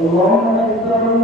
الله أكبر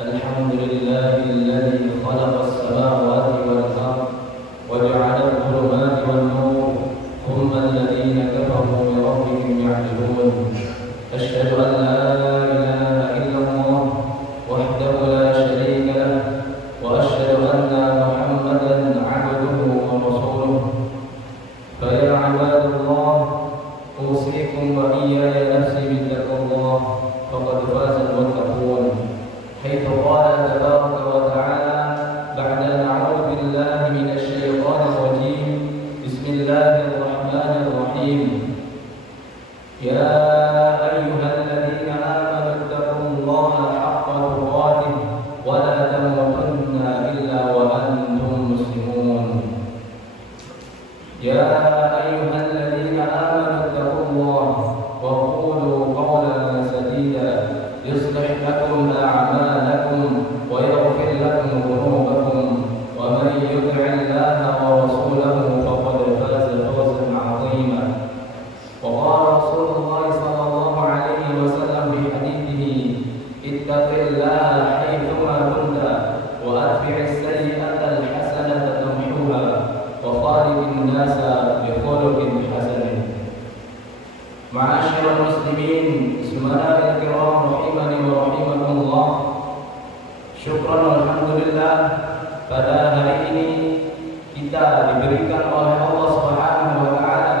الحمد لله الذي خلق السماوات والأرض وجعل الظلمات والنور ثم الذين كفروا بربهم يعدلون. أشهد أن لا إله إلا الله وحده لا شريك له وأشهد أن alhamdulillah pada hari ini kita diberikan oleh Allah Subhanahu wa taala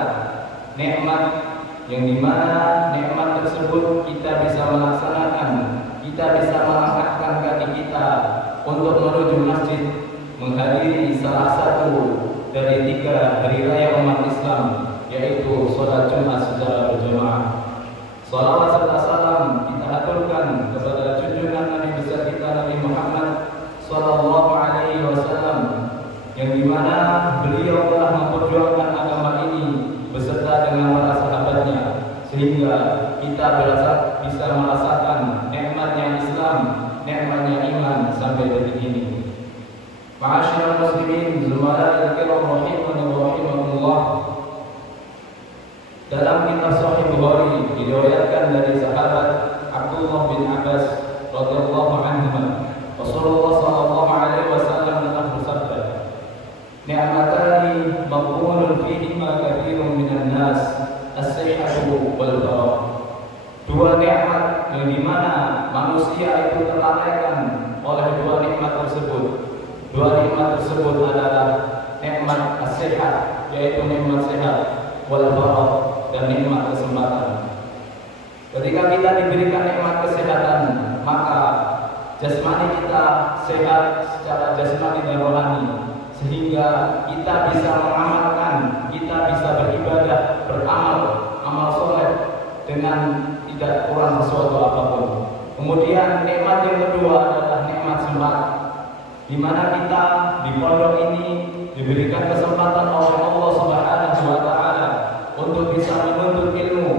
nikmat yang dimana nikmat tersebut kita bisa melaksanakan, kita bisa mengangkatkan kaki kita untuk menuju masjid menghadiri salah satu dari 3 hari raya umat Islam, yaitu sholat Jumat secara berjamaah. Salawat serta salam kita aturkan kepada junjungan Nabi besar kita Nabi Muhammad sallallahu alaihi wasallam, yang dimana beliau telah memperjuangkan agama ini beserta dengan para sahabatnya, sehingga kita bisa merasakan nikmatnya Islam, nikmatnya iman sampai detik ini. Ma'asyiral muslimin, zumala'il kiram rahimani wa rahimakumullah. Dalam kitab Sahih Bukhari diriwayatkan dari sahabat Abdullah bin Abbas radhiyallahu anhu, Rasulullah sallallahu alaihi wasallam telah bersabda, "Ni'matani maqbulun fihima katsirun minan nas, as-sihhatu wal faragh." 2 nikmat yang dimana manusia itu terlalaikan oleh 2 nikmat tersebut. 2 nikmat tersebut adalah nikmat as-sihat, yaitu nikmat sehat, wal faragh, dan nikmat kesempatan. Ketika kita diberikan nikmat kesehatan, maka jasmani kita sehat secara jasmani dan rohani, sehingga kita bisa mengamalkan, kita bisa beribadah, beramal, amal soleh dengan tidak kurang sesuatu apapun. Kemudian nikmat yang kedua adalah nikmat sempat, di mana kita di pondok ini diberikan kesempatan oleh Allah Subhanahu wa taala untuk bisa menuntut ilmu,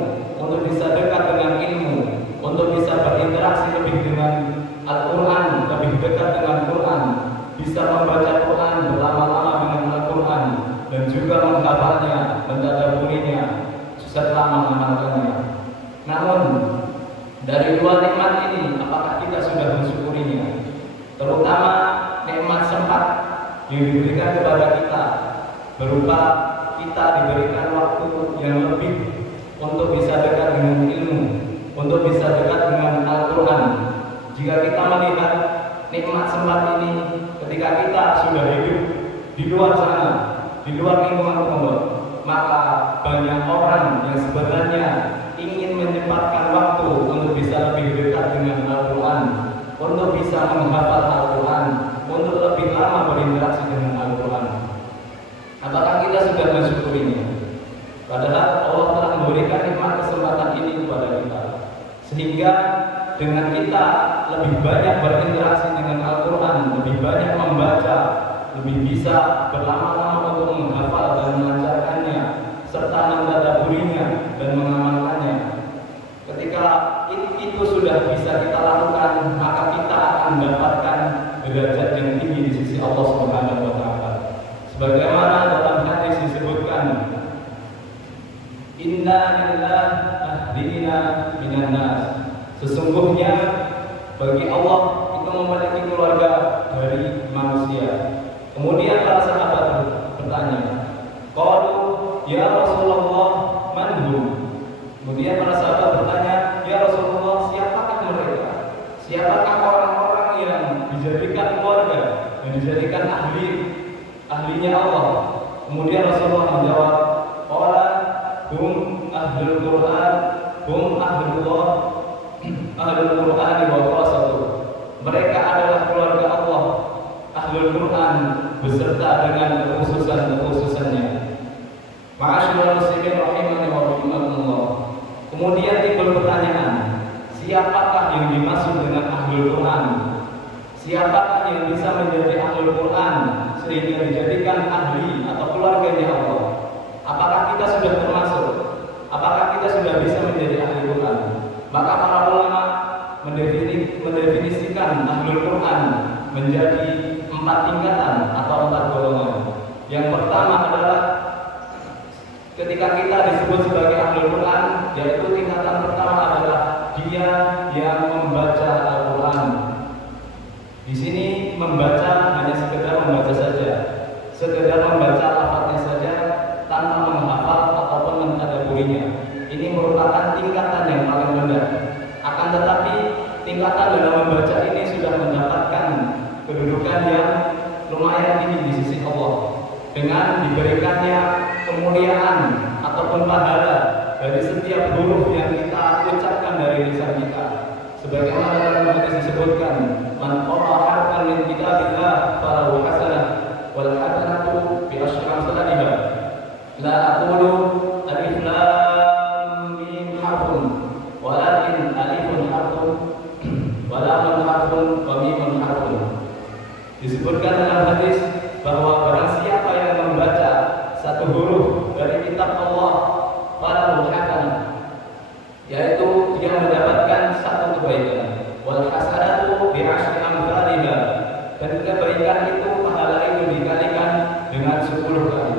untuk bisa dekat dengan ilmu, untuk bisa berinteraksi lebih dengan Al-Quran, lebih dekat dengan Quran, bisa membaca Quran berlama-lama dengan Al-Quran, dan juga menghafalnya, mentadaburinya, serta mengamalkannya. Namun dari 2 nikmat ini, apakah kita sudah mensyukurinya? Terutama nikmat sempat yang diberikan kepada kita berupa kita diberikan waktu yang lebih untuk bisa dekat dengan ilmu, untuk bisa dekat dengan Al-Quran. Jika kita melihat nikmat sempat ini ketika kita sudah hidup di luar sana, di luar lingkungan pondok, maka banyak orang yang sebenarnya ingin menyempatkan waktu untuk bisa lebih dekat dengan Al-Quran, untuk bisa menghafal Al-Quran, untuk lebih lama berinteraksi dengan Al-Quran. Apakah kita sudah mensyukurinya? Padahal Allah telah memberikan nikmat kesempatan ini kepada kita, sehingga dengan kita lebih banyak berinteraksi dengan Al-Quran, lebih banyak membaca, lebih bisa berlama-lama untuk menghafal dan mengajarkannya, serta mentadaburinya dan mengamalkannya. Ketika itu sudah bisa kita lakukan, maka kita akan mendapatkan derajat yang tinggi di sisi Allah Subhanahu wa taala. Sebagaimana dalam hadis disebutkan, "Inna lillahi ahdina minan nas." Sesungguhnya bagi Allah itu memiliki keluarga dari manusia. Kemudian para sahabat bertanya, "Qalu ya Rasulullah, man hum?" Kemudian para sahabat bertanya, "Ya Rasulullah, siapakah mereka? Siapakah orang-orang yang dijadikan keluarga, yang dijadikan ahlinya Allah?" Kemudian Rasulullah menjawab, "Qala hum ahlul Qur'an, hum ahlullah, ahlul Qur'an wa khasatuh." Mereka adalah keluarga Allah, ahlul Qur'an beserta dengan kekhususannya. Ma'asyiral muslimin rahimani wa rahimakumullah. Kemudian timbul pertanyaan, siapakah yang dimaksud dengan ahlul Quran? Siapakah yang bisa menjadi ahlul Quran sehingga dijadikan ahli atau keluarganya Allah? Apakah kita sudah termasuk? Apakah kita sudah bisa menjadi ahli Quran? Maka para ulama mendefinisikan ahlul Quran menjadi 4 tingkatan atau 4 golongan. Yang pertama adalah ketika kita disebut sebagai ahlul Quran, yaitu tingkatan pertama adalah dia yang membaca Al-Quran. Di sini membaca hanya sekedar membaca saja, sekedar membaca lafaznya saja tanpa menghafal ataupun mentadaburinya. Ini merupakan tingkatan yang paling rendah. Akan tetapi tingkatan dalam membaca ini sudah mendapatkan kedudukan yang lumayan tinggi di sisi Allah, dengan diberikannya kemuliaan ataupun pahala dari setiap huruf yang kita ucapkan dari lisan kita. Sebagaimana dalam hadis disebutkan, man qara harfan min kitabillah falahu hasanah wal hasanatu bi asyri amsalihha. La aqulu alif lam mim harfun walakin alifun harfun wa lamun harfun wa mimun harfun. Disebutkan dalam hadis bahwa barang siapa yang membaca satu huruf dari kitab Allah, falahu hasanah, yaitu dia mendapatkan satu kebaikan, wal hasanatu bi asyri amsalihha, dan kebaikan itu pahala itu dikalikan dengan 10 kali.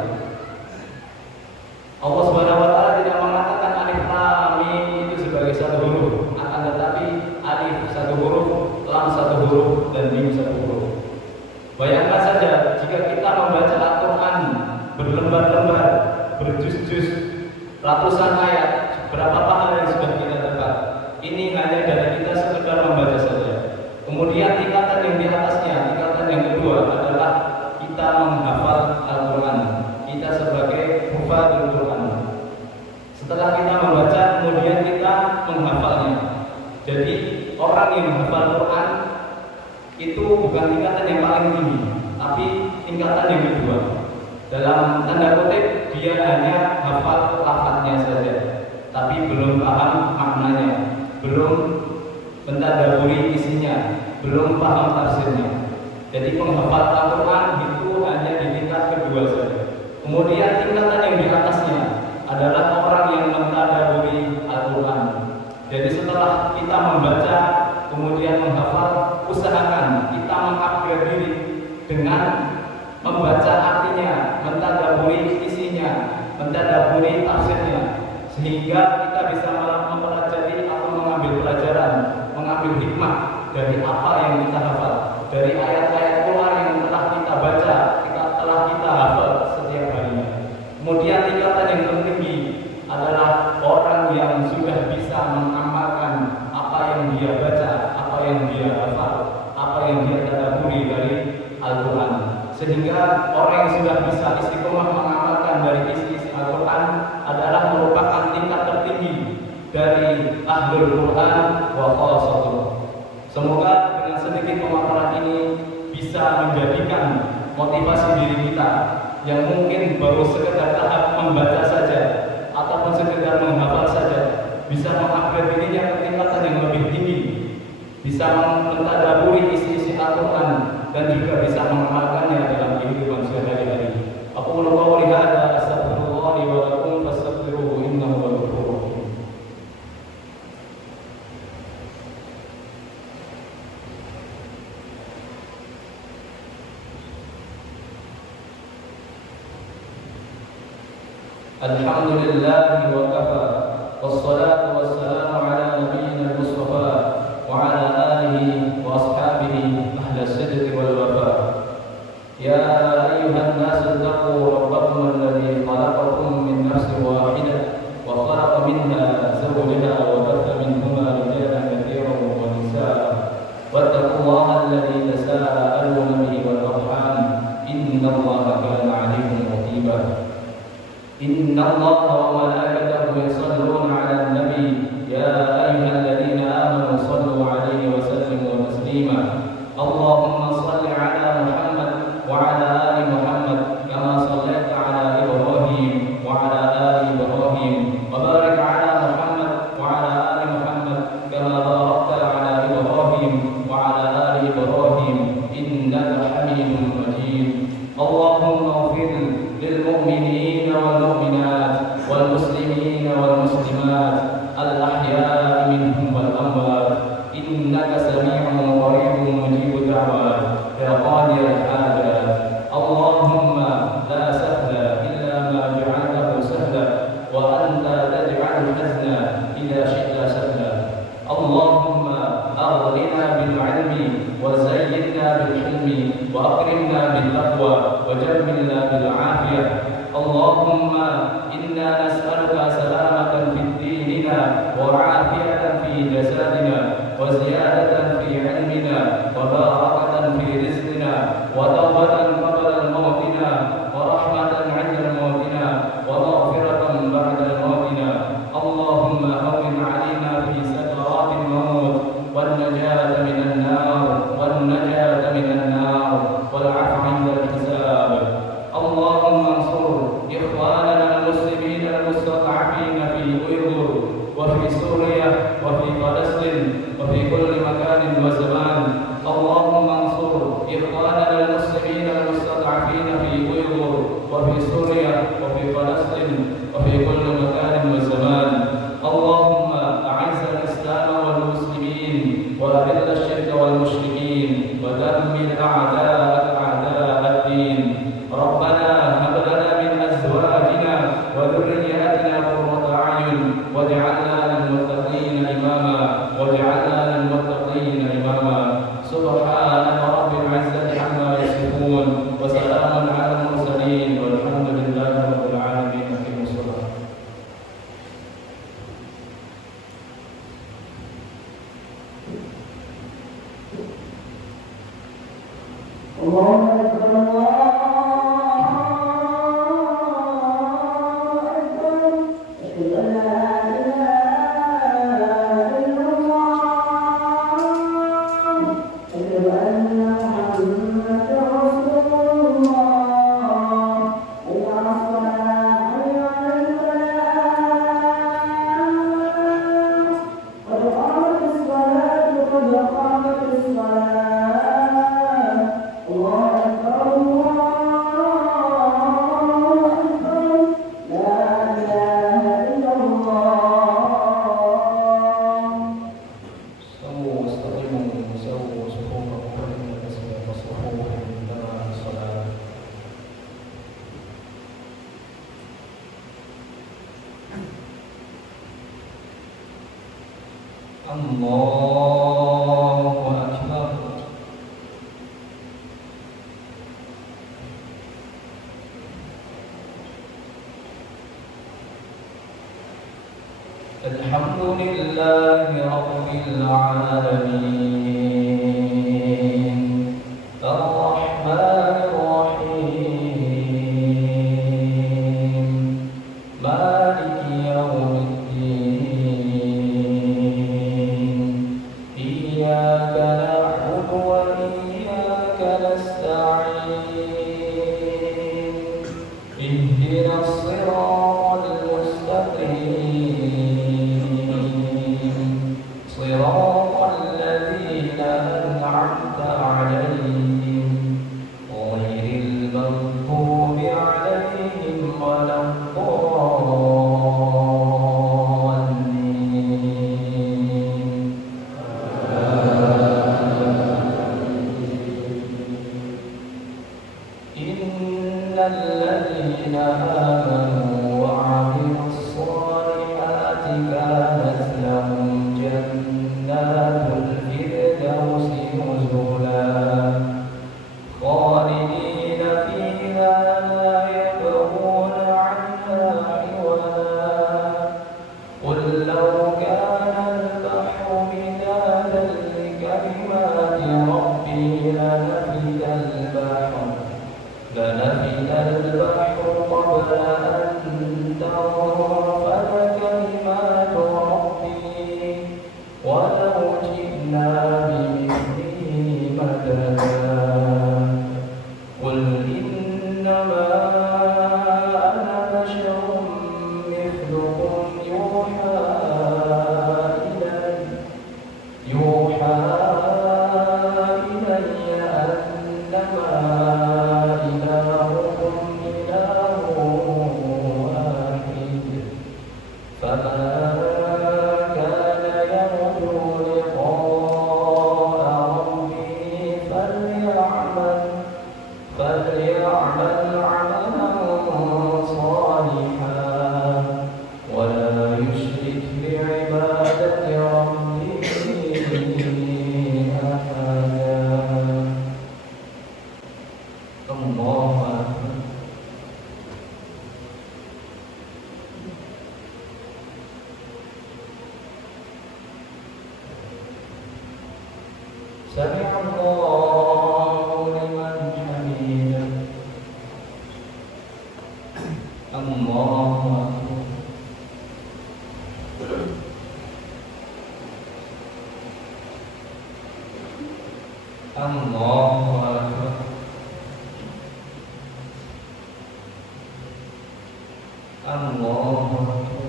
Allah Subhanahu wa taala tidak mengatakan alif lam mim itu sebagai satu huruf, akan tetapi alif satu huruf, lam satu huruf, dan mim satu huruf. Bayangkan saja jika kita membaca Al-Quran berlembar-lembar, berjuz-juz, ratusan ayat, berapa pahala yang sudah kita dapat. Ini hanya dari kita sekedar membaca saja. Kemudian tingkatan yang di atasnya, tingkatan yang kedua adalah kita menghafal Al-Quran. Kita sebagai hufadzul Quran. Setelah kita membaca, kemudian kita menghafalnya. Jadi orang yang menghafal Quran itu bukan tingkatan yang paling tinggi, tapi tingkatan yang kedua. Dalam tanda kutip, dia hanya hafal lafadznya saja, tapi belum paham maknanya, belum mentadaburi isinya, belum paham tafsirnya. Jadi penghafal Al-Quran itu hanya di tingkat kedua saja. Kemudian tingkatan yang di atasnya adalah orang yang mentadaburi Al-Quran. Jadi setelah kita membaca, kemudian menghafal, usahakan kita mengupgrade diri dengan membaca artinya, mentadaburi isinya, mentadaburi tafsirnya, sehingga kita bisa mempelajari atau mengambil pelajaran, mengambil hikmah dari apa yang kita hafal, dari ayat-ayat Quran yang telah kita baca, telah kita hafal setiap harinya. Kemudian tingkatan yang tertinggi adalah orang yang sudah bisa mengamalkan apa yang dia baca, apa yang dia hafal, apa yang dia tadaburi dari Al-Quran. Sehingga orang yang sudah bisa istiqomah mengamalkan dari isi-isi Al-Quran adalah merupakan tingkat tertinggi dari Ahlul Quran wa khassatuh. Semoga dengan sedikit pemaparan ini bisa menjadikan motivasi diri kita yang mungkin baru sekedar tahap membaca saja ataupun sekedar menghafal saja, bisa mengupgrade dirinya ke tingkatan yang lebih tinggi, bisa mentadaburi isi-isi Al-Quran, dan juga bisa mengamalkannya dalam kehidupan sehari-hari. Aku qouli hadza astaghfirullah wa lakum fastaghfiruhu innahu huwal ghafurur rahim. Alhamdulillah wa kafa, wassalatu wassalamu ala nabiyyina al-mustafa wa ala alihi wa ashabihi ahla sidqi wal wafa. Ya ayyuhan nasu taqu rabbakum alladhi khalaqakum min nafsin wahidah wa khalaqa minha zawjaha wa batha minhuma rijalan katsiran wa nisaa. Wattaqullaha alladhi tasaaluna bihi wal arham, innallaha kana 'alaykum raqiba. إن الله وملائكته يصلون على النبي يا أيها الذين آمنوا صلوا عليه وسلموا تسليما. اللهم صل على محمد وعلى آل محمد كما صليت على إبراهيم وعلى آل إبراهيم وبارك على محمد وعلى آل محمد كما باركت على إبراهيم وعلى آل إبراهيم إنك حميد مجيد. اللهم اغفر للمؤمنين والمؤمنات والمسلمين والمسلمات الأحياء منهم والأموات إنك سميع قريب مجيب الدعوات يا قاضي الحاجات. اللهم لا سهل إلا ما جعلته سهلا وأنت تجعل الحزن إذا شئت سهلا. اللهم أغننا بالعلم وزينا بالحلم وأكرمنا بالتقوى وجملنا بالعافية. اللهم إنا نسألك سلامة في ديننا وعافية في جسدنا وزيادة في علمنا وبركة في رزقنا وتوبة قبل موتنا ورحمة عند موتنا ومغفرة بعد موتنا. اللهم هون علينا في سكرات الموت والنجاة من النار والعفو عند الحساب. اللهم انصر إخواننا المسلمين المستضعفين في أيغور وفي سوريا وفي فلسطين وفي كل مكان وزمان. اللهم انصر إخواننا المسلمين المستضعفين في أيغور وفي سوريا وفي فلسطين وفي كل مكان وزمان. اللهم أعز الإسلام والمسلمين وأذل الشرك والمشركين ودمر أعداءك أعداء الدين. ربنا هب لنا من أزواجنا وذرياتنا قرة أعين واجعلنا للمتقين إماما سبحان رب العزة عما يصفون وسلام على المرسلين والحمد لله رب العالمين. أقيموا الصلاة. الله أكبر الله أكبر أشهد أن لا إله إلا الله أشهد أن محمدا رسول الله حي على الصلاة حي على الفلاح قد قامت الصلاة قد قامت الصلاة. الله أكبر الله أكبر لا إله إلا الله. استووا واستقيموا وسووا صفوفكم فإن تسوية الصفوف انتهى الصلاة. الله أكبر. الحمد لله رب العالمين الرحمن الرحيم مالك يوم الدين إياك نعبد وإياك نستعين اهدنا الصراط المستقيم صراط الذين أنعمت عليهم غير المغضوب عليهم ولا الضالين. إن الذين آمنوا وعملوا الصالحات كانت لهم جنات الفردوس نزلا خالدين فيها لا يبغون عنها حولا. قل لو كان البحر مدادا لكلمات ربي لنفد البحر قبل أن تنفد كلمات ربي ولو جئنا بمثله مددا. قل إنما أنا بشر مثلكم يوحى إلي أنما إلهكم إله واحد. فمن كان يرجو لقاء ربه فليعمل عملا صالحا ولا يشرك بعبادة ربه أحدا. الله أكبر. سمع الله لمن Allahu Akbar.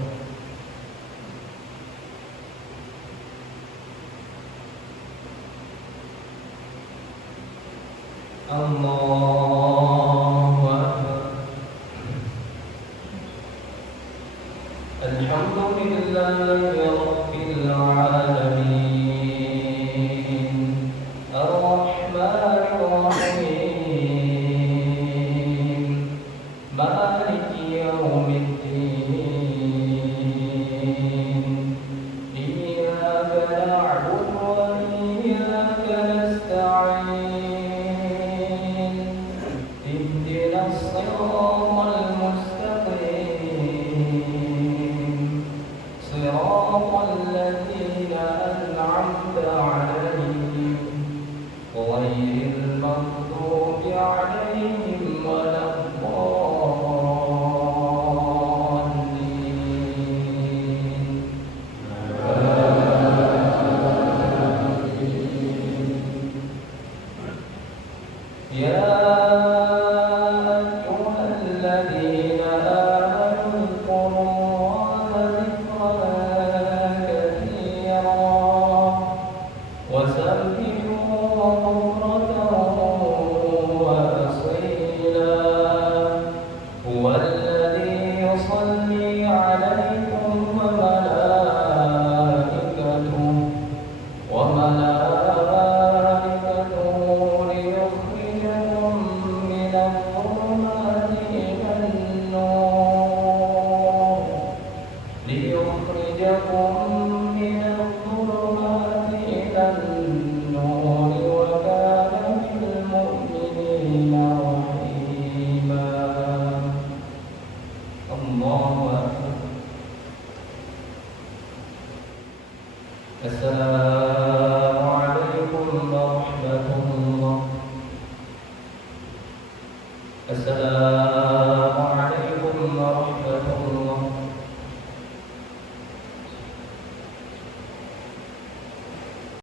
Allahu Akbar. Alhamdulillahi Rabbil Alamin, Ar-Rahmanir Rahim, Maliki Yawmiddin, Iyyaka na'budu wa iyyaka nasta'in, Ihdinas siratal mustaqim, Siratal ladzina an'amta 'alaihim, ghairil maghdubi 'alaihim waladdallin. Ya ayyuhalladzina amanu dhkurullaha dzikran katsiran wasabbihuhu bukratan wa asila. Huwallazi yusalli 'alaikum wa malaikatuhu liyukhrijakum minadh-dhulumati ilan nur wa kana bil mu'minina rahima. Allahu Akbar. Assalamualaikum warahmatullahi wabarakatuh. Assalamualaikum